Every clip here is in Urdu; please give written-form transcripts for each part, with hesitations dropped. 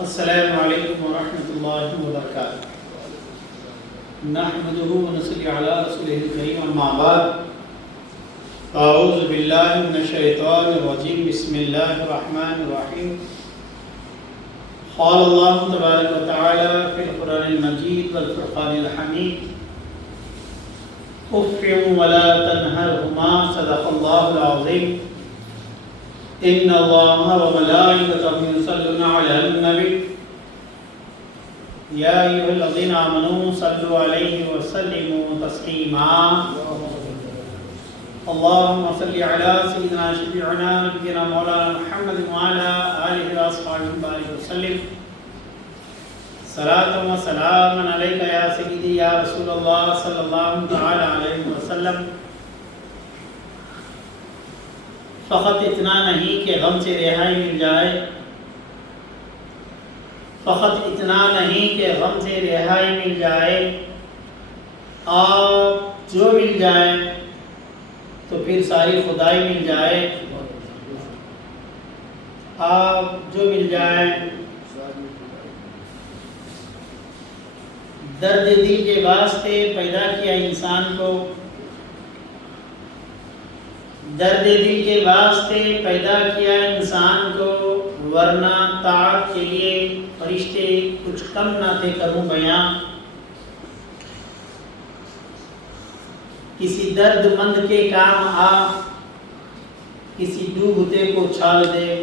السلام علیکم ورحمۃ اللہ وبرکاتہ۔ نحمدہ ونصلی علی رسولہ الکریم، اما بعد، اعوذ باللہ من الشیطان الرجیم، بسم اللہ الرحمن الرحیم۔ قال اللہ تبارک و تعالی فی القرآن المجید والفرقان الحمید، اف ولا تنہرہما، صدق اللہ العظیم۔ ان اللہ وملائکتہ یصلون علی النبی یا ایھا الذین آمنوا صلوا علیہ وسلموا تسلیما۔ اللہم صل علی سیدنا شفیعنا نبینا مولانا محمد وعلی آلہ واصحابہ وبارک وسلم۔ صلاۃ و سلام علیک یا سیدی یا رسول اللہ صلی اللہ تعالی علیہ وسلم۔ فقط اتنا نہیں کہ غم سے رہائی مل جائے، فقط اتنا نہیں کہ غم سے رہائی مل جائے، آپ جو مل جائے تو پھر ساری خدائی مل جائے، آپ جو مل جائے۔ درد دل کے واسطے پیدا کیا انسان کو، درد دل کے واسطے پیدا کیا انسان کو، ورنہ طاعت کے لیے فرشتے کچھ کم نہ تھے کروں بیاں۔ کسی درد مند کے کام آ، کسی ڈوبتے کو چھال دے،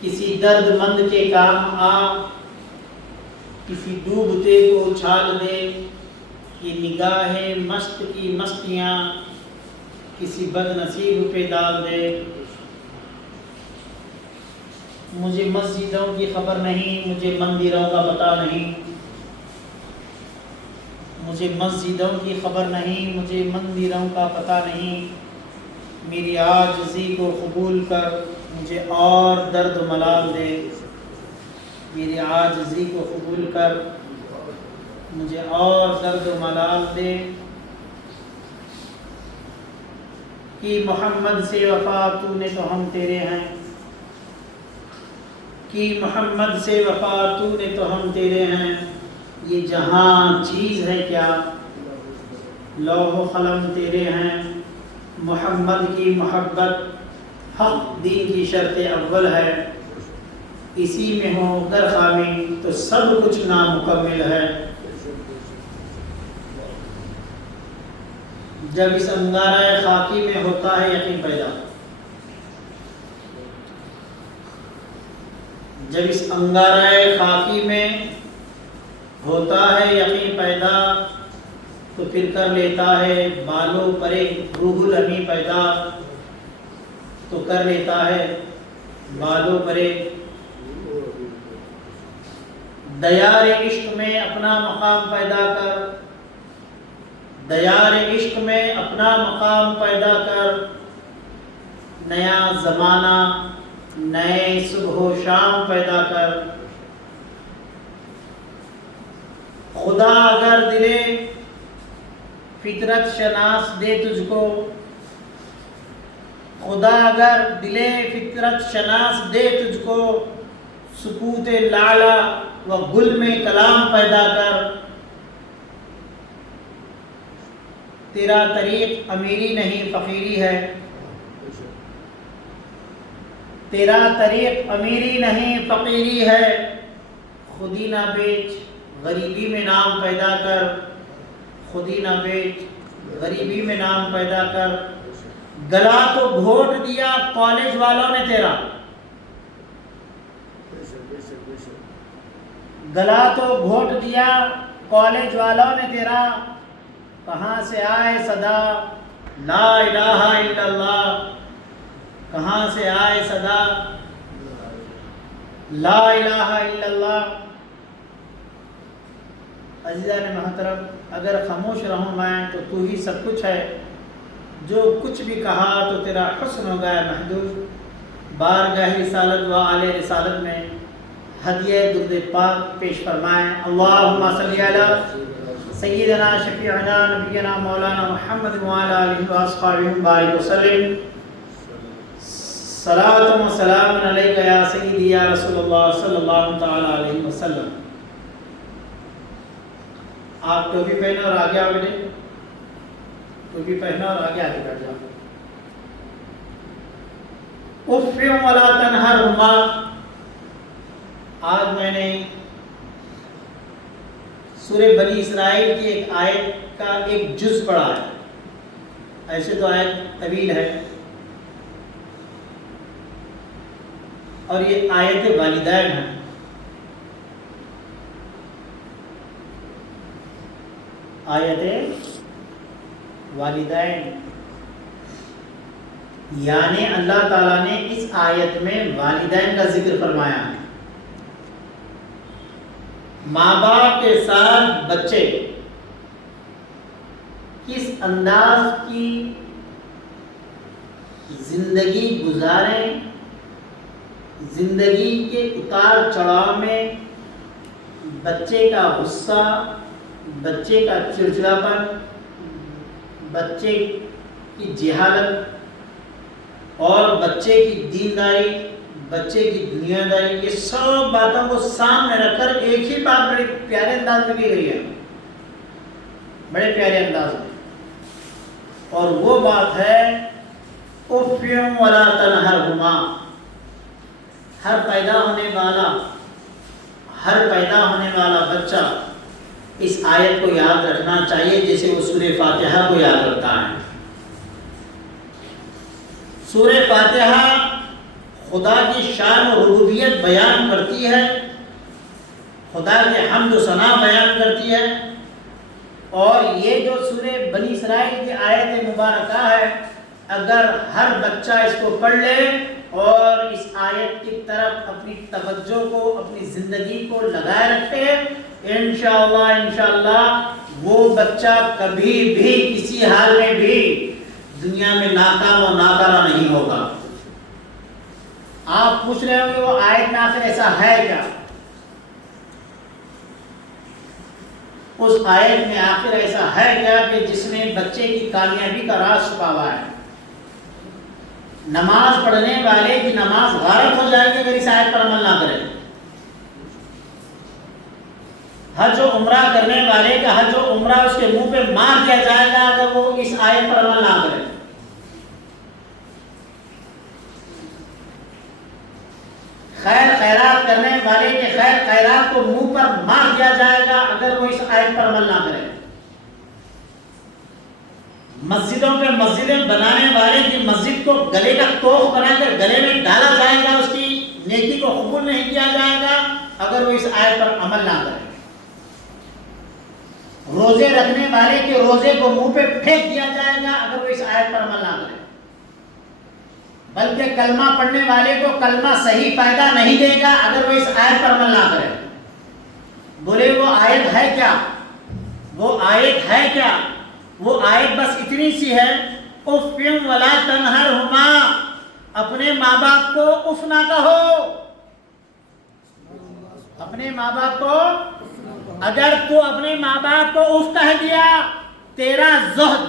کسی درد مند کے کام آ، کسی ڈوبتے کو چھال دے۔ یہ نگاہ مست کی مستیاں کسی بد نصیب پہ ڈال دے۔ مجھے مسجدوں کی خبر نہیں، مجھے مندروں کا پتہ نہیں، مجھے مسجدوں کی خبر نہیں، مجھے مندروں کا پتہ نہیں۔ میری عاجزی کو قبول کر، مجھے اور درد و ملال دے۔ میری عاجزی کو قبول کر، مجھے اور درد و ملال دے۔ کہ محمد سے وفا تو نے تو ہم تیرے ہیں، کہ محمد سے وفا تو نے تو ہم تیرے ہیں۔ یہ جہاں چیز ہے کیا، لوح و قلم تیرے ہیں۔ محمد کی محبت حق دین کی شرط اول ہے، اسی میں ہو گر خامی تو سب کچھ نامکمل ہے۔ جب اس انگارہ خاکی میں ہوتا ہے یقین پیدا، جب اس انگارہ خاکی میں ہوتا ہے یقین پیدا، تو پھر کر لیتا ہے بالوں پرے روح الامی پیدا، تو کر لیتا ہے بالوں پرے۔ دیار عشق میں اپنا مقام پیدا کر، دیار عشق میں اپنا مقام پیدا کر۔ نیا زمانہ نئے صبح و شام پیدا کر۔ خدا اگر دلے فطرت شناس دے تجھ کو، خدا اگر دلے فطرت شناس دے تجھ کو، سکوت لعلہ و گل میں کلام پیدا کر۔ تیرا طریق امیری نہیں فقیری ہے، تیرا طریق امیری نہیں فقیری ہے۔ خودی نہ بیچ غریبی میں نام پیدا کر، خودی نہ بیچ غریبی میں نام پیدا کر۔ گلا تو گھونٹ دیا کالج والوں نے تیرا، گلا تو گھونٹ دیا کالج والوں نے تیرا۔ کہاں سے آئے صدا لا الہ الا اللہ، کہاں سے آئے صدا لا الہ الا اللہ۔ عزیزان محترم، اگر خاموش رہوں میں تو ہی سب کچھ ہے، جو کچھ بھی کہا تو تیرا حسن ہو گیا محدود۔ بارگاہ رسالت و آل رسالت میں ہدیہ درود پاک پیش فرمائیں۔ اللہم صلی علی سیدنا شفیعنا نبینا مولانا محمد وعلی آلہ واصحابہ وبارک وسلم۔ صلاۃ و سلام علیک یا سیدی یا رسول اللہ صلی اللہ تعالی علیہ وسلم۔ آپ ٹوپی پہنو اور آگے آ بیٹھے، ٹوپی پہنو اور آگے بیٹھ جاؤ۔ اف ولا تنہرہما، آج میں نے سورہ بنی اسرائیل کی ایک آیت کا ایک جز پڑھا ہے، ایسے تو آیت طویل ہے، اور یہ آیت والدین ہے۔ آیت والدین یعنی اللہ تعالیٰ نے اس آیت میں والدین کا ذکر فرمایا ہے۔ ماں باپ کے ساتھ بچے کس انداز کی زندگی گزاریں، زندگی کے اتار چڑھاؤ میں بچے کا غصہ، بچے کا چڑچڑاپن، بچے کی جہالت اور بچے کی دینداری، بچے کی دنیا داری، یہ سب باتوں کو سامنے رکھ کر ایک ہی بات بڑے پیارے انداز میں کی گئی ہے، بڑے پیارے انداز میں، اور وہ بات ہے اف ولا تنہرہما۔ ہر پیدا ہونے والا بچہ اس آیت کو یاد رکھنا چاہیے جیسے وہ سورہ فاتحہ کو یاد رکھتا ہے۔ سورہ فاتحہ خدا کی شان و ربوبیت بیان کرتی ہے، خدا کے حمد و ثنا بیان کرتی ہے، اور یہ جو سورہ بنی اسرائیل کی آیت مبارکہ ہے، اگر ہر بچہ اس کو پڑھ لے اور اس آیت کی طرف اپنی توجہ کو، اپنی زندگی کو لگائے رکھے، انشاءاللہ وہ بچہ کبھی بھی کسی حال میں بھی دنیا میں ناکام و ناکارہ نہیں ہوگا۔ آپ پوچھ رہے ہوں گے وہ آیت میں آخر ایسا ہے کیا؟ اس آیت میں آخر ایسا ہے کیا کہ جس میں بچے کی کامیابی کا راز چھپا ہوا ہے؟ نماز پڑھنے والے کی نماز غارت ہو جائے گی اگر اس آیت پر عمل نہ کرے۔ حج و عمرہ کرنے والے کا حج و عمرہ اس کے منہ پہ مار دیا جائے گا اگر وہ اس آیت پر عمل نہ کرے۔ خیر خیرات کرنے والے کے خیر خیرات کو منہ پر مار دیا جائے گا اگر وہ اس آیت پر عمل نہ کرے۔ مسجدوں پہ مسجدیں بنانے والے کی مسجد کو گلے کا توق بنا کر گلے میں ڈالا جائے گا، اس کی نیکی کو قبول نہیں کیا جائے گا اگر وہ اس آیت پر عمل نہ کرے۔ روزے رکھنے والے کے روزے کو منہ پہ پھینک دیا جائے گا اگر وہ اس آیت پر عمل نہ کرے۔ بلکہ کلمہ پڑھنے والے کو کلمہ صحیح فائدہ نہیں دے گا اگر وہ اس آیت پر عمل نہ کرے۔ بولے وہ آیت ہے کیا؟ وہ آیت ہے کیا؟ وہ آیت بس اتنی سی ہے، اف ولا تنہرہما، اپنے ماں باپ کو اف نہ کہو، اپنے ماں باپ کو، اگر تو اپنے ماں باپ کو اف کہہ دیا، تیرا زہد،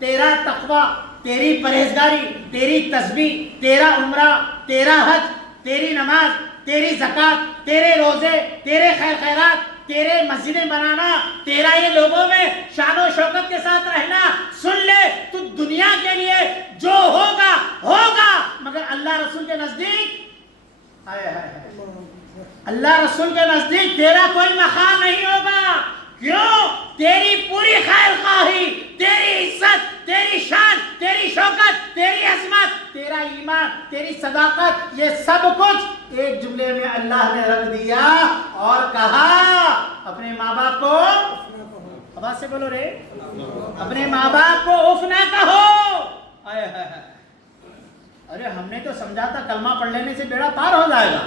تیرا تقوی، تیری پرہیزگاری، تیری تسبیح، تیرا عمرہ، تیرا حج، تیری نماز، تیری زکوٰۃ، تیرے روزے، تیرے خیر خیرات، تیرے مسجدیں بنانا، تیرا یہ لوگوں میں شان و شوکت کے ساتھ رہنا، سن لے تو دنیا کے لیے جو ہوگا ہوگا، مگر اللہ رسول کے نزدیک اللہ رسول کے نزدیک تیرا کوئی مقام نہیں ہوگا۔ کیوں؟ تیری پوری خیر خواہی، تیری عزت، تیری شان، تیری شوکت، تیری عظمت، تیرا ایمان، تیری صداقت، یہ سب کچھ ایک جملے میں اللہ نے رکھ دیا اور کہا اپنے ماں باپ کو، آواز سے بولو رے، اپنے ماں باپ کو اف نہ کہو۔ ارے ہم نے تو سمجھا تھا کلمہ پڑھ لینے سے بیڑا پار ہو جائے گا،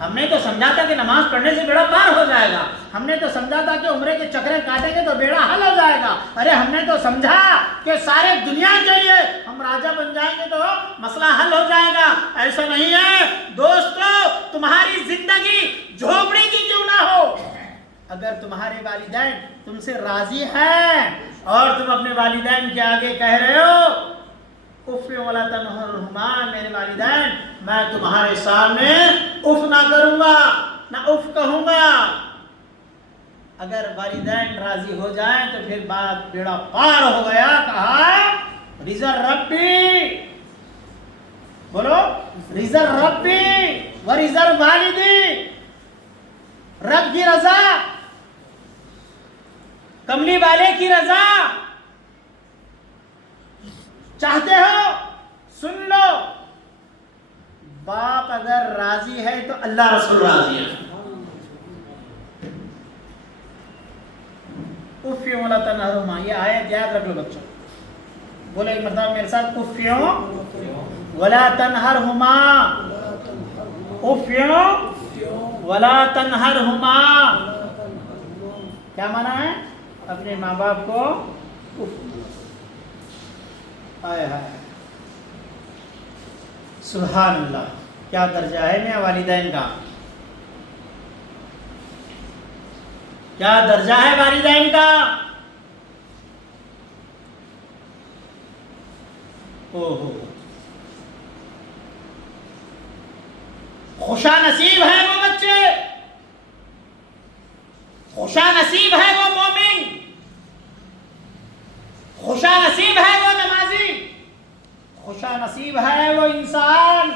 ہم نے تو سمجھا تھا کہ نماز پڑھنے سے بیڑا پار ہو جائے گا، ہم نے تو سمجھا تھا کہ عمرے کے چکرے کاٹیں گے تو بیڑا حل ہو جائے گا، ارے ہم نے تو سمجھا کہ سارے دنیا کے لیے ہم راجہ بن جائیں گے تو مسئلہ حل ہو جائے گا۔ ایسا نہیں ہے دوستو، تمہاری زندگی جھوپڑی کی کیوں نہ ہو، اگر تمہارے والدین تم سے راضی ہیں اور تم اپنے والدین کے آگے کہہ رہے ہو اف ولا تنہرہما، میرے والدین میں تمہارے سامنے اف نہ کروں گا نہ اف کہوں گا۔ اگر والدین راضی ہو جائیں تو پھر بات بیڑا پار ہو گیا۔ کہا رضا ربی، بولو رضا ربی و رضا والدی، رب کی رضا، کملی والے کی رضا چاہتے ہو سن لو، باپ اگر راضی ہے تو اللہ رسول راضی ہے۔ اف ولا تنہرہما، یہ آیت یاد رکھ لو بچوں، بولے ایک مرتبہ میرے ساتھ، اف ولا تنہرہما، اف ولا تنہرہما، کیا معنی ہے؟ اپنے ماں باپ کو آئے ہائے، سبحان اللہ، کیا درجہ ہے میاں والدین کا، کیا درجہ ہے والدین کا۔ خوشا نصیب ہے وہ بچے، خوشا نصیب ہے وہ مومن، خوشا نصیب ہے وہ نمازی، خوشا نصیب ہے وہ انسان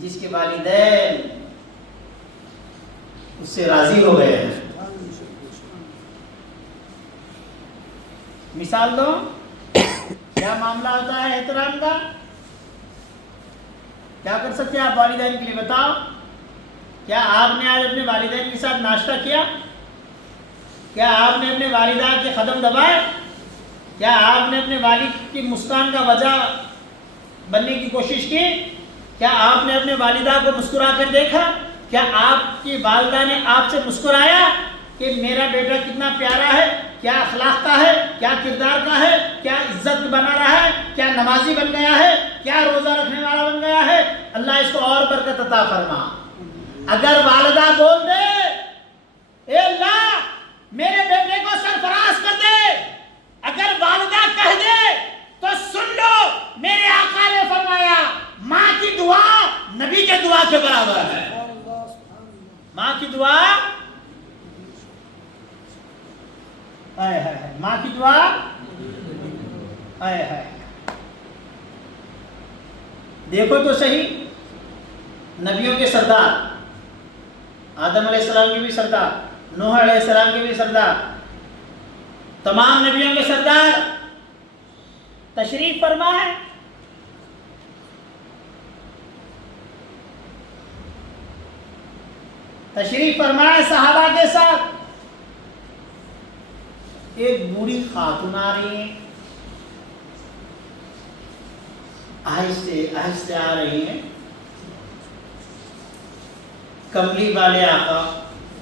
جس کے والدین اس سے راضی ہو گئے ہیں۔ مثال دو، کیا معاملہ ہوتا ہے احترام کا؟ کیا کر سکتے ہیں آپ والدین کے لیے؟ بتاؤ، کیا آپ نے آج اپنے والدین کے ساتھ ناشتہ کیا؟ کیا آپ نے اپنے والدہ کے قدم دبائے؟ کیا آپ نے اپنے والد کی مسکان کا وجہ بننے کی کوشش کی؟ کیا آپ نے اپنے والدہ کو مسکرا کر دیکھا؟ کیا آپ کی والدہ نے آپ سے مسکرایا کہ میرا بیٹا کتنا پیارا ہے، کیا اخلاق کا ہے، کیا کردار کا ہے، کیا عزت بنا رہا ہے، کیا نمازی بن گیا ہے، کیا روزہ رکھنے والا بن گیا ہے، اللہ اس کو اور برکت عطا فرما۔ اگر والدہ بول دے اے اللہ میرے بیٹے کو سرفراز کر دے، اگر والدہ کہہ دے تو سن لو، میرے آقا نے فرمایا ماں کی دعا نبی کے دعا کے برابر ہے۔ ماں کی دعا، ماں کی دعا، دیکھو تو صحیح، نبیوں کے سردار، آدم علیہ السلام کے بھی سردار، نوح علیہ السلام کے بھی سردار، تمام نبیوں کے سردار تشریف فرما ہے۔ تشریف فرمائے صحابہ کے ساتھ، ایک بوڑھی خاتون آ رہی ہیں، آہستہ آہستہ آ رہی ہیں، کملی والے آقا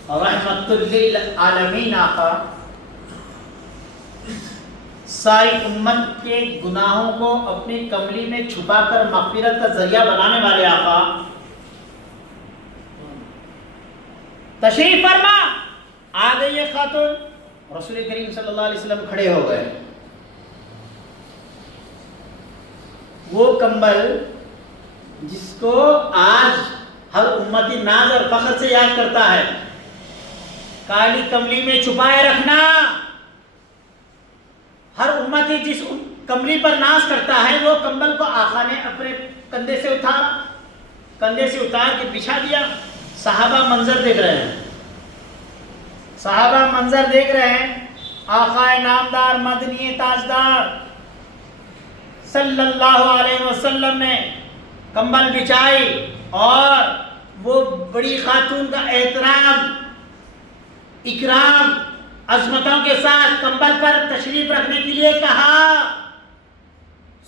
اور رحمت للعالمین آقا، ساری امت کے گناہوں کو اپنی کملی میں چھپا کر مغفرت کا ذریعہ بنانے والے آقا تشریف فرما آ گئی یہ خاتون۔ رسول کریم صلی اللہ علیہ وسلم کھڑے ہو گئے، وہ کمبل جس کو آج ہر امتی ناز اور فخر سے یاد کرتا ہے، کالی کملی میں چھپائے رکھنا، ہر امتی جس کملی پر ناز کرتا ہے وہ کمبل کو آقا نے اپنے کندھے سے اتارا، کندھے سے اتار کے بچھا دیا۔ صحابہ منظر دیکھ رہے ہیں، صحابہ منظر دیکھ رہے ہیں، آقا نامدار مدنی تاجدار صلی اللہ علیہ وسلم نے کمبل بچھائی اور وہ بڑی خاتون کا احترام، اکرام، عظمتوں کے ساتھ کمبل پر تشریف رکھنے کے لیے کہا۔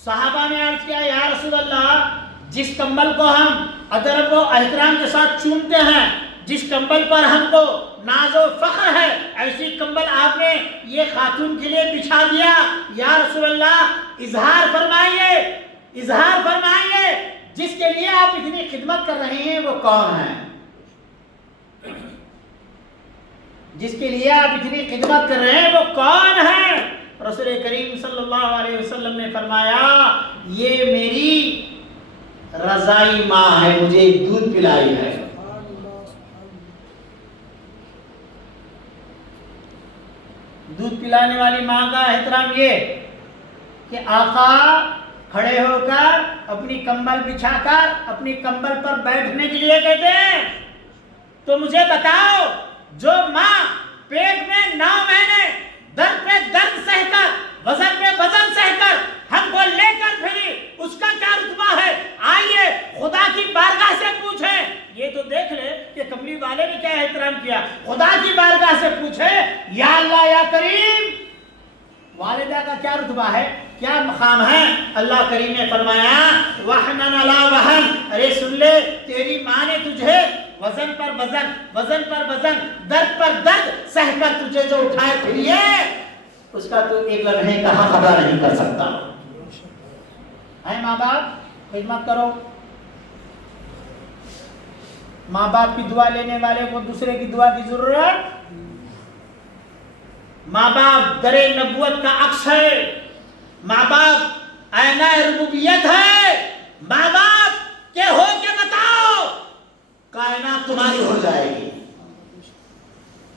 صحابہ نے عرض کیا یا رسول اللہ، جس کمبل کو ہم ادب و احترام کے ساتھ چومتے ہیں، جس کمبل پر ہم کو ناز و فخر ہے، ایسی کمبل آپ نے یہ خاتون کے لیے بچھا دیا، یا رسول اللہ اظہار فرمائیے، اظہار فرمائیے، جس کے لیے آپ اتنی خدمت کر رہے ہیں وہ کون ہے؟ جس کے لیے آپ اتنی خدمت کر رہے ہیں وہ کون ہے؟ رسول کریم صلی اللہ علیہ وسلم نے فرمایا یہ میری رضائی ماں ہے، مجھے دودھ پلائی ہے۔ دودھ پلانے والی ماں کا احترام یہ کہ آقا کھڑے ہو کر اپنی کمبل بچھا کر اپنی کمبل پر بیٹھنے کے لیے کہتے ہیں۔ تو مجھے بتاؤ، جو ماں پیٹ میں 9 مہینے درد پہ درد سہ کر، وزن پہ وزن سہ کر ہم کو لے کر پھری، اس کا کیا رتبہ ہے؟ آئیے خدا کی بارگاہ سے پوچھیں۔ یہ تو دیکھ لے کہ کملی والے نے کیا احترام کیا۔ خدا کی بارگاہ سے پوچھیں، یا اللہ یا کریم، والدہ کا کیا رتبہ ہے، کیا مقام ہے؟ اللہ کریم نے فرمایا وَحْنَنْ عَلَىٰ وَحْنٍ، ارے سن لے، تیری ماں نے تجھے وزن پر وزن، وزن پر وزن، درد پر درد سہ کر تجھے جو اٹھائے پھری ہے، اس کا تو ایک لمحے کہاں خبر نہیں کر سکتا۔ ہے ماں باپ، خدمت کرو۔ ماں باپ کی دعا لینے والے کو دوسرے کی دعا کی ضرورت؟ ماں باپ در نبوت کا عکس ہے، ماں باپ آئینہ ربوبیت ہے۔ ماں باپ کے ہو کے بتاؤ، کائنات تمہاری ہو جائے گی۔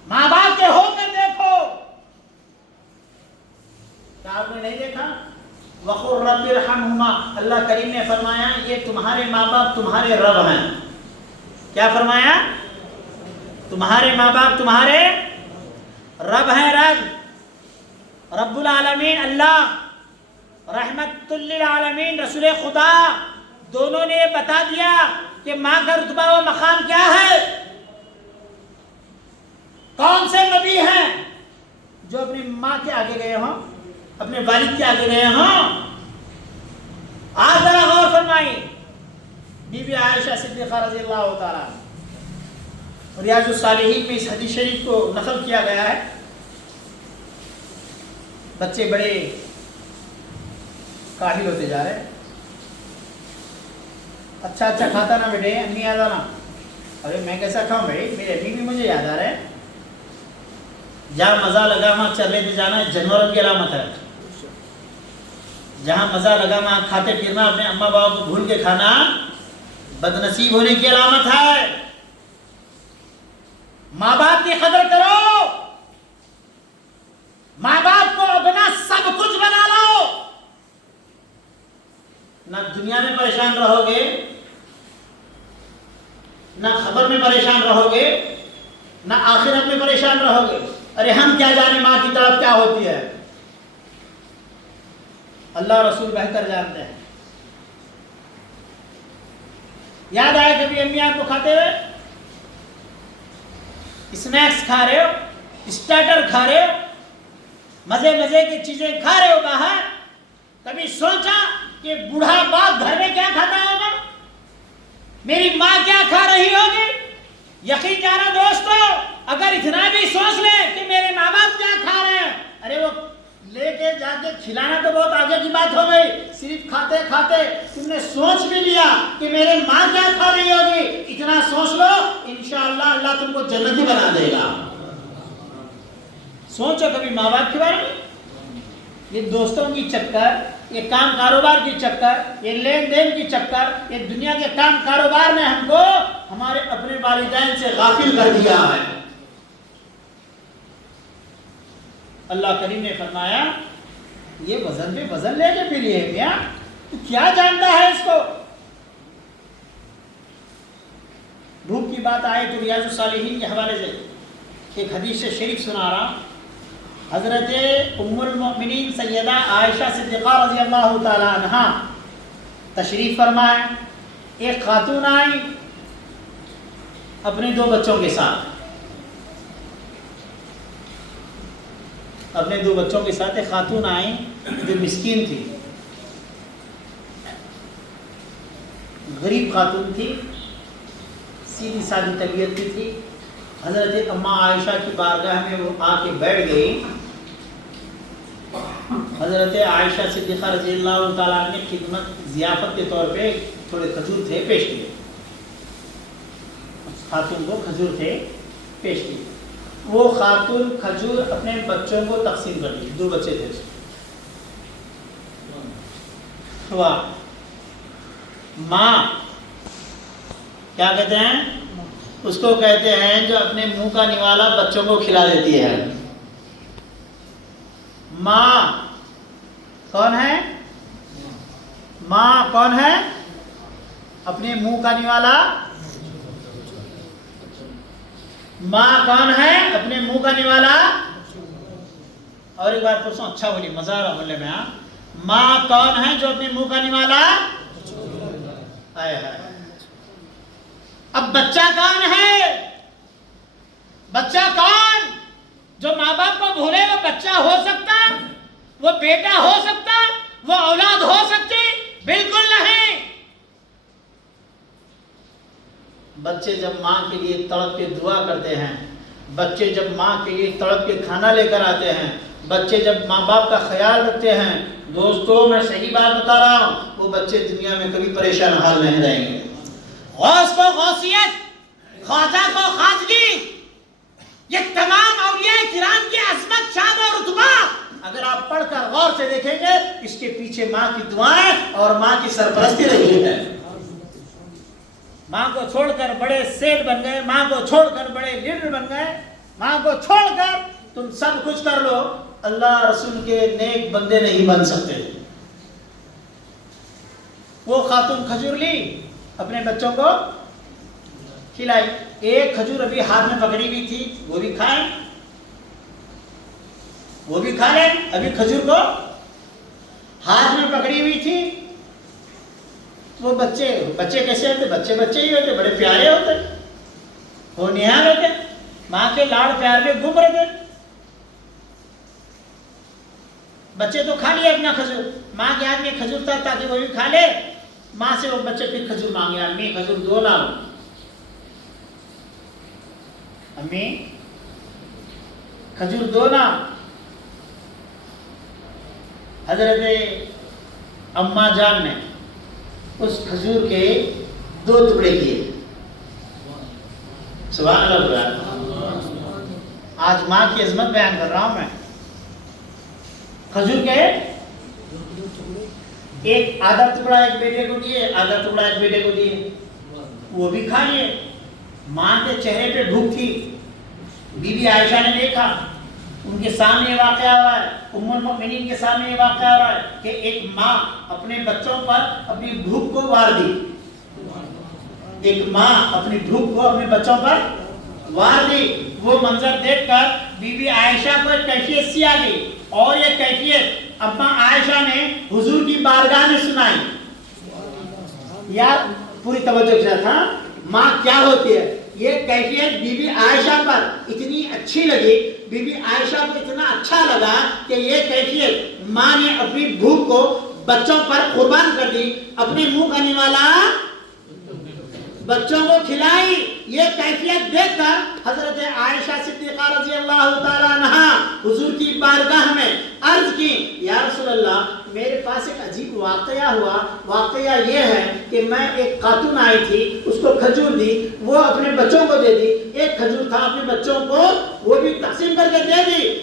ماں باپ کے ہو کے دیکھو، کیا آپ نے نہیں دیکھا؟ وَقُلْ رَبِّ ارْحَمْهُمَا، اللہ کریم نے فرمایا یہ تمہارے ماں باپ تمہارے رب ہیں۔ کیا فرمایا؟ تمہارے ماں باپ تمہارے رب ہیں۔ رب العالمین اللہ، رحمت للعالمین رسول خدا، دونوں نے یہ بتا دیا کہ ماں کا رتبہ و مقام کیا ہے۔ کون سے نبی ہیں جو اپنی ماں کے آگے گئے ہوں، اپنے والد کے آگے گئے ہوں؟ آج ذرا غور فرمائیں، بی بی عائشہ صدیقہ رضی اللہ تعالیٰ، ریاض الصالحین میں اس حدیث شریف کو نقل کیا گیا ہے۔ بچے بڑے کاہل ہوتے جا رہے ہیں، اچھا اچھا کھاتا نا بیٹے، امی یاد آنا۔ ارے میں کیسا کھاؤں بھائی، میرے امی بھی مجھے یاد آ رہے ہیں۔ جہاں مزہ لگا وہاں چل لیتے جانا جانوروں کی علامت ہے۔ جہاں مزہ لگا وہاں کھاتے پھرنا، اپنے اماں باپ کو بھول کے کھانا بدنصیب ہونے کی علامت ہے۔ ماں باپ کی قدر کرو، ماں باپ کو اپنا سب کچھ بنا لو۔ نہ دنیا میں پریشان رہو گے، نہ خبر میں پریشان رہو گے، نہ آخرت میں پریشان رہو گے۔ ارے ہم کیا جانے ماں کی طرف کیا ہوتی ہے، اللہ رسول بہتر جانتے ہیں۔ یاد آئے کبھی امی آپ کو کھاتے ہوئے اسنیکس کھا رہے ہو، اسٹارٹر کھا رہے ہو، مزے مزے کی چیزیں کھا رہے ہو باہر، کبھی سوچا کہ بوڑھا باپ گھر میں کیا کھاتا ہوگا، میری ماں کیا کھا رہی ہوگی؟ یقین جانا دوستو، اگر اتنا بھی سوچ لیں کہ میرے ماں باپ کیا کھا رہے ہیں، ارے وہ لے کے جا کے کھلانا تو بہت آگے کی بات ہو گئی، صرف کھاتے کھاتے تم نے سوچ بھی لیا کہ میرے ماں کیا کھا رہی ہوگی، اتنا سوچ لو، انشاءاللہ اللہ تم کو جنتی بنا دے گا۔ سوچو کبھی ماں باپ کے بارے میں۔ یہ دوستوں کی چکر، یہ کام کاروبار کی چکر، یہ لین دین کی چکر، یہ دنیا کے کام کاروبار میں ہم کو ہمارے اپنے والدین سے غافل کر دیا ہے۔ اللہ کریم نے فرمایا یہ وزن پہ وزن لے کے پھری ہے میاں، تو کیا جانتا ہے اس کو؟ بھوک کی بات آئے تو ریاض الصالحین کے حوالے سے ایک حدیث سے شریف سنا رہا ہوں۔ حضرت ام المؤمنین سیدہ عائشہ صدیقہ رضی اللہ تعالی عنہا تشریف فرمائے، ایک خاتون آئی اپنے 2 بچوں کے ساتھ، اپنے 2 بچوں کے ساتھ ایک خاتون آئی جو مسکین تھی، غریب خاتون تھی، سیدھی سادی طبیعت کی تھی۔ حضرت اماں عائشہ کی بارگاہ میں وہ آ کے بیٹھ گئی۔ حضرت عائشہ صدیقہ رضی اللہ تعالیٰ نے خدمت ضیافت کے طور پہ تھوڑے کھجور تھے پیش کیے، خاتون کو کھجور تھے پیش کیے۔ وہ خاتون کھجور اپنے بچوں کو تقسیم کر دی، 2 بچے تھے اس کے۔ ماں کیا کہتے ہیں؟ اس کو کہتے ہیں جو اپنے منہ کا نوالا بچوں کو کھلا دیتی ہے. ماں کون ہے؟ ماں کون ہے؟ اپنے منہ کا نوالا. ماں کون ہے؟ اپنے منہ کا نوالا. اور ایک بار پوچھو، اچھا بولی، مزہ آ رہا بولنے میں. ماں کون ہے جو اپنے منہ کا نوالا؟ اب بچہ کون ہے؟ بچہ کون؟ جو ماں باپ کو بھولے وہ بچہ ہو سکتا؟ وہ بیٹا ہو سکتا؟ وہ اولاد ہو سکتی؟ بالکل نہیں. بچے جب ماں کے لیے تڑپ کے دعا کرتے ہیں، بچے جب ماں کے لیے تڑپ کے کھانا لے کر آتے ہیں، بچے جب ماں باپ کا خیال رکھتے ہیں، دوستوں میں صحیح بات بتا رہا ہوں، وہ بچے دنیا میں کبھی پریشان حال نہیں رہیں گے. غوث کو غوثیت، خواجہ کو خواجگی، یہ تمام اولیاء کرام کی عظمت، شان اور رتبہ اگر آپ پڑھ کر غور سے دیکھیں گے، اس کے پیچھے ماں کی دعائیں اور ماں کی سرپرستی رہی ہے. ماں کو چھوڑ کر بڑے سیٹ بن گئے، ماں کو چھوڑ کر بڑے لیڈر بن گئے، ماں کو چھوڑ کر تم سب کچھ کر لو، اللہ رسول کے نیک بندے نہیں بن سکتے. وہ خاتون کھجور لی، اپنے بچوں کو کھلائی. ایک کھجور ابھی ہاتھ میں پکڑی ہوئی تھی، وہ بھی کھائیں، وہ بھی کھا لیں. ابھی کھجور کو ہاتھ میں پکڑی ہوئی تھی. وہ بچے کیسے ہوتے؟ بچے ہی ہوتے، بڑے پیارے ہوتے، ہونہار ہوتے، ماں کے لاڑ پیار میں گم رہے تھے. بچے تو کھا لیے اپنا کھجور، ماں کے ہاتھ میں کھجور تھا تاکہ وہ بھی کھا لے. ماں سے وہ بچے پھر کھجور مانگے، امی کھجور دو نا، امی کھجور دو نا. حضرت اماں جان نے اس کھجور کے 2 ٹکڑے کیے. سبحان اللہ. آج ماں کی عظمت بیان کر رہا ہوں میں. کھجور کے ایک آدھا ٹکڑا ایک بیٹے کو دیے، آدھا ٹکڑا ایک بیٹے کو دیے، وہ بھی کھا لیے. ماں کے چہرے پہ بھوک تھی. بی بی عائشہ نے دیکھا، ان کے سامنے یہ واقعہ ہو رہا ہے، ام المؤمنین کے سامنے یہ واقعہ ہو رہا ہے کہ ایک ماں اپنے بچوں پر اپنی بھوک کو وار دی. ایک ماں اپنی بھوک کو اپنے بچوں پر وار دی. وہ منظر دیکھ کر بی بی عائشہ کو ایک کیفیت سی آ گئی، اور یہ کیفیت اماں عائشہ نے حضور کی بارگاہ میں سنائی. یار پوری توجہ کے ساتھ، ہاں ماں کیا ہوتی ہے. یہ کیفیت بی بی عائشہ پر اتنی اچھی لگی، بی بی عائشہ کو اتنا اچھا لگا کہ یہ کیفیت ماں نے اپنی بھوک کو بچوں پر قربان کر دی، اپنے منہ کا نوالا بچوں کو کھلائی. یہ کیفیت دیکھ کر حضرت عائشہ صدیقہ رضی اللہ تعالیٰ عنہا حضور کی بارگاہ میں عرض کی، یا رسول اللہ میرے پاس ایک عجیب واقعہ ہوا. واقعہ یہ ہے کہ میں ایک خاتون آئی تھی، اس کو کھجور دی، وہ اپنے بچوں کو دے دی. ایک کھجور تھا اپنے بچوں کو وہ بھی تقسیم کر کے دے دی.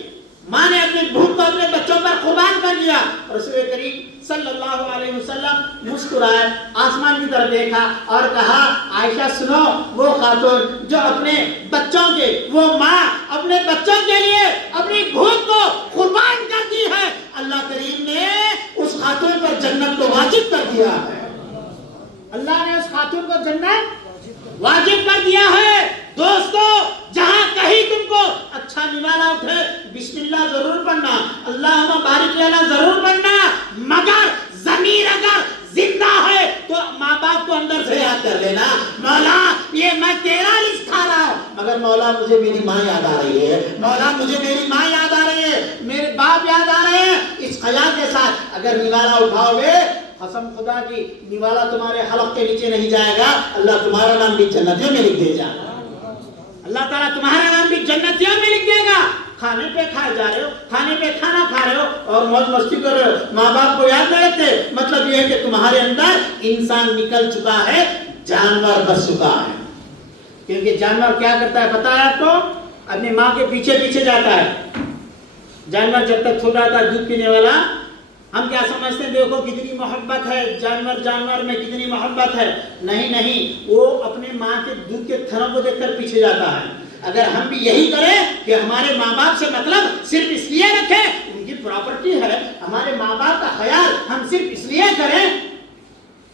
ماں نے اپنی بھوک کو اپنے بچوں پر قربان کر دیا. رسول کریم صلی اللہ علیہ وسلم مسکرائے، آسمان کی طرف دیکھا اور کہا، عائشہ سنو، وہ خاتون جو اپنے بچوں کے، وہ ماں اپنے بچوں کے لیے اپنی بھوک کو قربان کر دی ہے، اللہ کریم نے اس خاتون پر جنت کو واجب کر دیا ہے. اللہ نے اس خاتون کو جنت واجب کر دیا ہے. دوستو جہاں کہیں تم کو اچھا نوالا اٹھے، بسم اللہ ضرور پڑھنا، اللہم بارک لنا ضرور پڑھنا، مگر ضمیر اگر زندہ ہے تو ماں باپ کو اندر سے یاد کر لینا، مولا یہ میں تیرا رزق کھا رہا ہوں، مگر مولا مجھے میری ماں یاد آ رہی ہے، مولا مجھے میری ماں یاد آ رہی ہے، میرے باپ یاد آ رہے ہیں. اس خیال کے ساتھ اگر نوالا اٹھاؤ گے، قسم خدا کی نوالا تمہارے حلق کے نیچے نہیں جائے گا، اللہ تمہارا نام بھی جنتیوں میں لکھ دے جائے گا. اللہ تعالیٰ تمہارا نام بھی جنتیوں میں لکھ دے گا. کھانے پہ کھائے جا رہے ہو، کھانے پہ کھانا کھا رہے ہو اور موج مستی کر رہے ہو، ماں باپ کو یاد نہیں رکھتے. مطلب یہ ہے کہ تمہارے اندر انسان نکل چکا ہے، جانور بس چکا ہے. کیونکہ جانور کیا کرتا ہے پتا ہے آپ کو؟ اپنی ماں کے پیچھے پیچھے جاتا ہے. جانور جب تک چھوٹا تھا دودھ پینے والا ہم کیا سمجھتے ہیں دیکھو کتنی محبت ہے، جانور میں کتنی محبت ہے. نہیں، وہ اپنے ماں کے دودھ کے تھنوں کو دیکھ کر پیچھے جاتا ہے. اگر ہم بھی یہی کریں کہ ہمارے ماں باپ سے مطلب صرف اس لیے رکھیں، ان کی پراپرٹی ہے، ہمارے ماں باپ کا خیال ہم صرف اس لیے کریں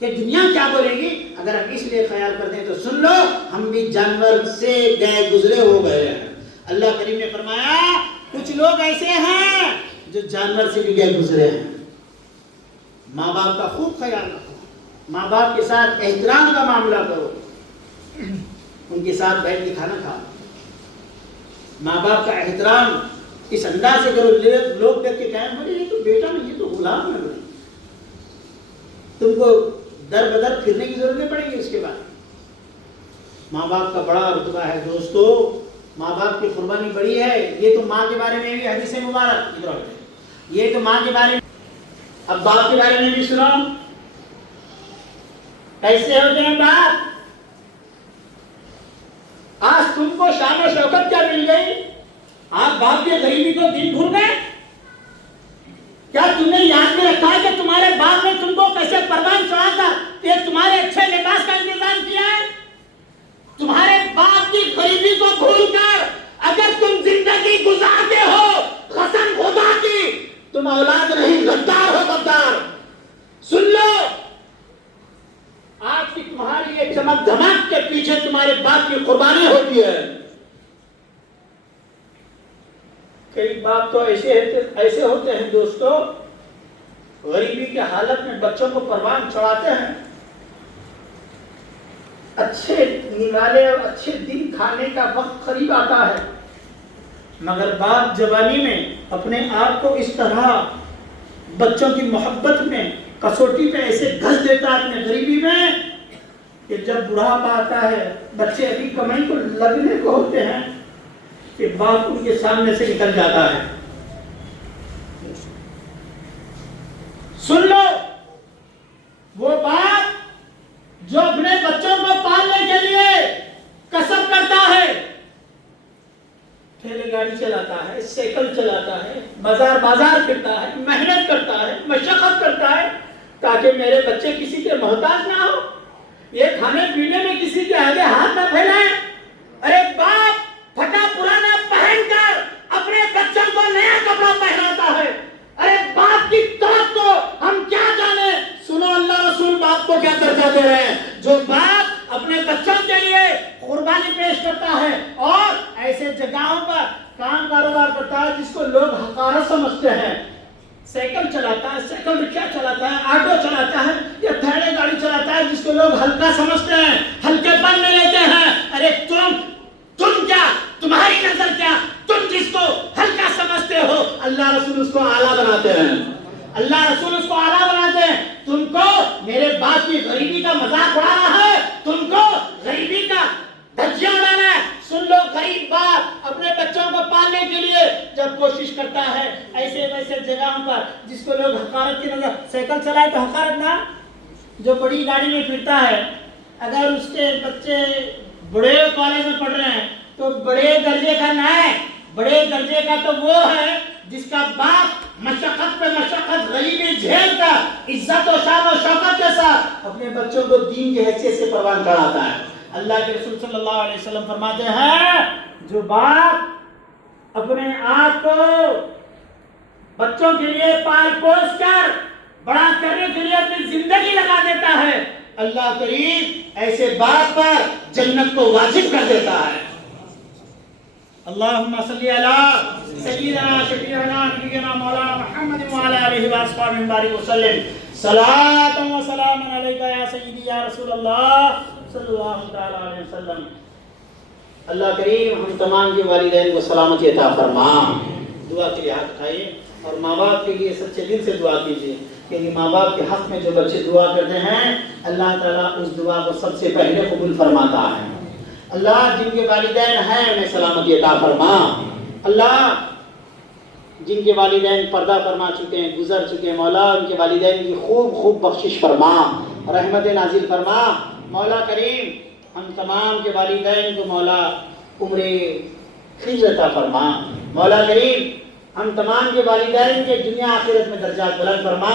کہ دنیا کیا بولے گی، اگر ہم اس لیے خیال کرتے ہیں تو سن لو ہم بھی جانور سے گئے گزرے ہو گئے ہیں. اللہ کریم نے فرمایا کچھ لوگ ایسے ہیں جو جانور سے بھی گئے گزرے ہیں. ماں باپ کا خوب خیال رکھو، ماں باپ کے ساتھ احترام کا معاملہ کرو، ان کے ساتھ بیٹھ کے کھانا کھاؤ. ماں باپ کا احترام اس انداز سے کرو. لوگ دیکھ کے کہیں بولے یہ تو بیٹا نہیں، یہ تو غلام ہے. بولے تم کو در بدر پھرنے کی ضرورت نہیں پڑے گی. اس کے بعد ماں باپ کا بڑا رتبہ ہے دوستو، ماں باپ کی قربانی بڑی ہے. یہ تو ماں کے بارے میں بھی حدیث مبارک ادھر ہوتے ہیں، یہ تو ماں کے بارے میں. اب باپ کے بارے میں بھی سنو کیسے ہوتے ہیں باپ. آج تم کو شان و شوکت کیا مل گئی؟ آپ باپ کی غریبی کو دن بھول گئے؟ کیا تم نے یاد میں رکھا ہے کہ تمہارے باپ نے تم کو کیسے پروان چڑھا کر کہ تمہارے اچھے لباس کا انتظام کیا ہے؟ تمہارے باپ کی غریبی کو بھول کر اگر تم زندگی گزارتے ہو قسم خدا کی تم اولاد نہیں غدار ہو. غدار سن لو، آج کی تمہاری یہ چمک دھمک کے پیچھے تمہارے باپ کی قربانی ہوتی ہے. کئی باپ تو ایسے ہوتے ہیں دوستو، غریبی کی حالت میں بچوں کو پروان چڑھاتے ہیں. اچھے نوالے اور اچھے دن کھانے کا وقت قریب آتا ہے، مگر باپ جوانی میں اپنے آپ کو اس طرح بچوں کی محبت میں کسوٹی پہ ایسے گھس دیتا ہے اپنے غریبی میں کہ جب بڑھاپا آتا ہے بچے ابھی کمائی کو لگنے کو ہوتے ہیں کہ باپ ان کے سامنے سے نکل جاتا ہے. سن لو، وہ باپ جو اپنے بچوں کو پالنے کے لیے کسب کرتا ہے، ٹھیلے گاڑی چلاتا ہے، سائیکل چلاتا ہے، بازار پھرتا ہے، محنت کرتا ہے، مشقت کرتا ہے تاکہ میرے بچے کسی کے محتاج نہ ہو، یہ کھانے پینے میں کسی کے آگے ہاتھ نہ پھیلائیں. ارے باپ پھٹا پرانا پہن کر اپنے بچوں کو نیا کپڑا پہناتا ہے. ارے باپ کی طرف تو ہم کیا جانے. سنو اللہ رسول باپ کو کیا درجہ دے رہے ہیں. جو باپ اپنے بچوں کے لیے قربانی پیش کرتا ہے اور ایسے جگہوں پر کام کاروبار کرتا ہے جس کو لوگ حقارت سمجھتے ہیں، سائیکل چلاتا ہے، سائیکل رکشہ چلاتا ہے، آٹو چلاتا ہے یا تھیلے گاڑی چلاتا ہے جس کو لوگ ہلکا سمجھتے ہیں، ہلکے پن میں لیتے ہیں. ارے تم کیا، تمہاری نظر کیا، تم جس کو ہلکا سمجھتے ہو اللہ رسول اس کو اعلیٰ بناتے ہیں. اللہ رسول اس کو اعلیٰ بناتے ہیں. تم کو میرے باپ کی غریبی کا مذاق اڑانا ہے، تم کو غریبی کا دھجیاں اڑانا ہے. سن لو، غریب باپ اپنے بچوں کو پالنے کے لیے جب کوشش کرتا ہے ایسے ویسے جگہوں پر جس کو لوگ حقارت کی نظر، سائیکل چلائے تو حقارت نہ، جو بڑی گاڑی میں پھرتا ہے اگر اس کے بچے بڑے کالج میں پڑھ رہے ہیں تو بڑے درجے کا نہ ہے، بڑے درجے کا تو وہ ہے جس کا باپ مشقت پہ مشقت غریبی جھیل کر عزت و شان و شوکت کے ساتھ اپنے بچوں کو دین کی حیثیت سے پروان چڑھاتا ہے. اللہ کے رسول صلی اللہ علیہ وسلم فرماتے ہیں جو باپ اپنے آپ کو بچوں کے لیے پال پوس کر بڑا کرنے کے لیے اپنی زندگی لگا دیتا ہے، اللہ کریم ایسے باپ پر جنت کو واجب کر دیتا ہے. اللہم صلی علی سیدنا شفیعنا نبینا مولانا محمد وعلی آلہ واصحابہ وبارک وسلم. صلاۃ و سلام علیک یا سیدی یا رسول اللہ صلی اللہ تعالی علیہ وسلم. اللہ کریم ہم تمام کے والدین کو سلامتی عطا فرما. دعا کے لیے ہاتھ اٹھائیے اور ماں باپ کے لیے سچے دل سے دعا کیجیے، کیونکہ ماں باپ کے حق میں جو بچے دعا کرتے ہیں اللہ تعالیٰ اس دعا کو سب سے پہلے قبول فرماتا ہے. اللہ جن کے والدین ہیں انہیں سلامتی عطا فرما. اللہ جن کے والدین پردہ فرما چکے ہیں، گزر چکے ہیں، مولا ان کے والدین کی خوب خوب بخشش فرما، رحمت نازل فرما. مولا کریم ہم تمام کے والدین کو مولا عمر خیز عطا فرما. مولا کریم ہم تمام کے والدین کے دنیا آخرت میں درجات بلند فرما۔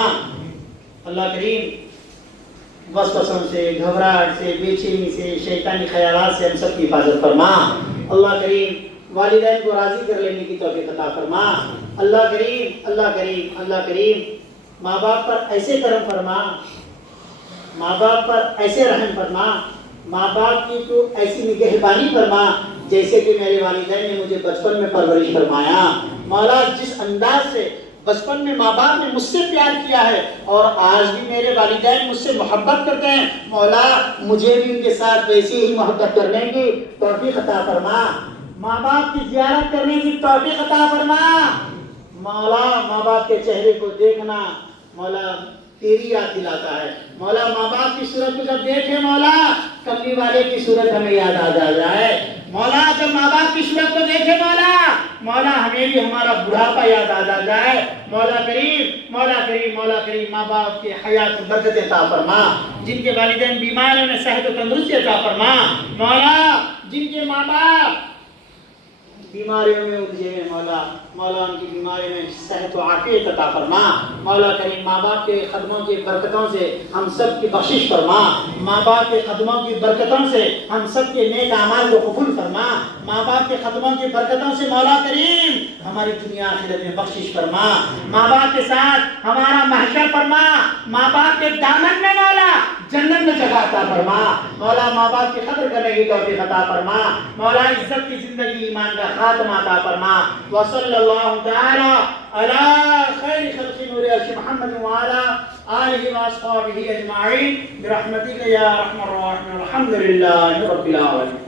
اللہ کریم وسوسوں سے، گھبراہٹ سے، بے چینی سے، شیطانی خیالات سے ہم سب کی حفاظت فرما۔ اللہ کریم والدین کو راضی کر لینے کی توفیق عطا فرما۔ اللہ کریم اللہ کریم اللہ کریم ماں باپ پر ایسے کرم فرما، ماں باپ پر ایسے رحم فرما، ماں باپ کی تو ایسی نگہبانی فرما جیسے کہ میرے والدین نے مجھے بچپن میں پرورش فرمایا۔ مولا جس انداز سے بچپن میں ماں باپ نے مجھ سے پیار کیا ہے اور آج بھی میرے والدین مجھ سے محبت کرتے ہیں، مولا مجھے بھی ان کے ساتھ ویسی ہی محبت کرنے کی توفیق عطا فرما۔ ماں باپ کی زیارت کرنے کی توفیق عطا فرما۔ مولا ماں باپ کے چہرے کو دیکھنا مولا تیری یاد دلاتا ہے۔ مولا ماں باپ کی صورت کو جب دیکھے مولا کملی والے کی صورت ہمیں یاد آ جائے۔ مولا جب ماں باپ کی صورت کو دیکھے مولا ہمیں بھی ہمارا بڑھاپا یاد آ جائے۔ مولا کریم ماں باپ کی حیات و برکت عطا فرما۔ جن کے والدین بیمار ہیں انہیں صحت و تندرستی عطا فرما۔ مولا جن کے ماں باپ بیماریوں میں الجھے ہیں مولا ان کی بیماری میں صحت و عافیت عطا فرما۔ مولا کریم ماں باپ کے قدموں کی برکتوں سے ہم سب کی بخشش فرما۔ ماں باپ کے قدموں کی برکتوں سے ہم سب کے نیک اعمال کو قبول فرما۔ ماں باپ کے قدموں کی برکتوں سے مولا کریم ہماری دنیا آخرت میں بخشش فرما۔ ماں باپ کے ساتھ ہمارا محشر فرما۔ ماں باپ کے دامن میں مولا جنت میں جگہ عطا فرما۔ مولا ماں باپ کی قدر کرنے کی توفیق عطا فرما۔ مولا عزت کی زندگی ایمان کا خاتمہ عطا فرما۔ وصلی اللہ تعالی علی خیر خلق نور عرش محمد وعلی آلہ واصحابہ اجمعین برحمتک یا ارحم الراحمین الحمد للہ رب العالمین۔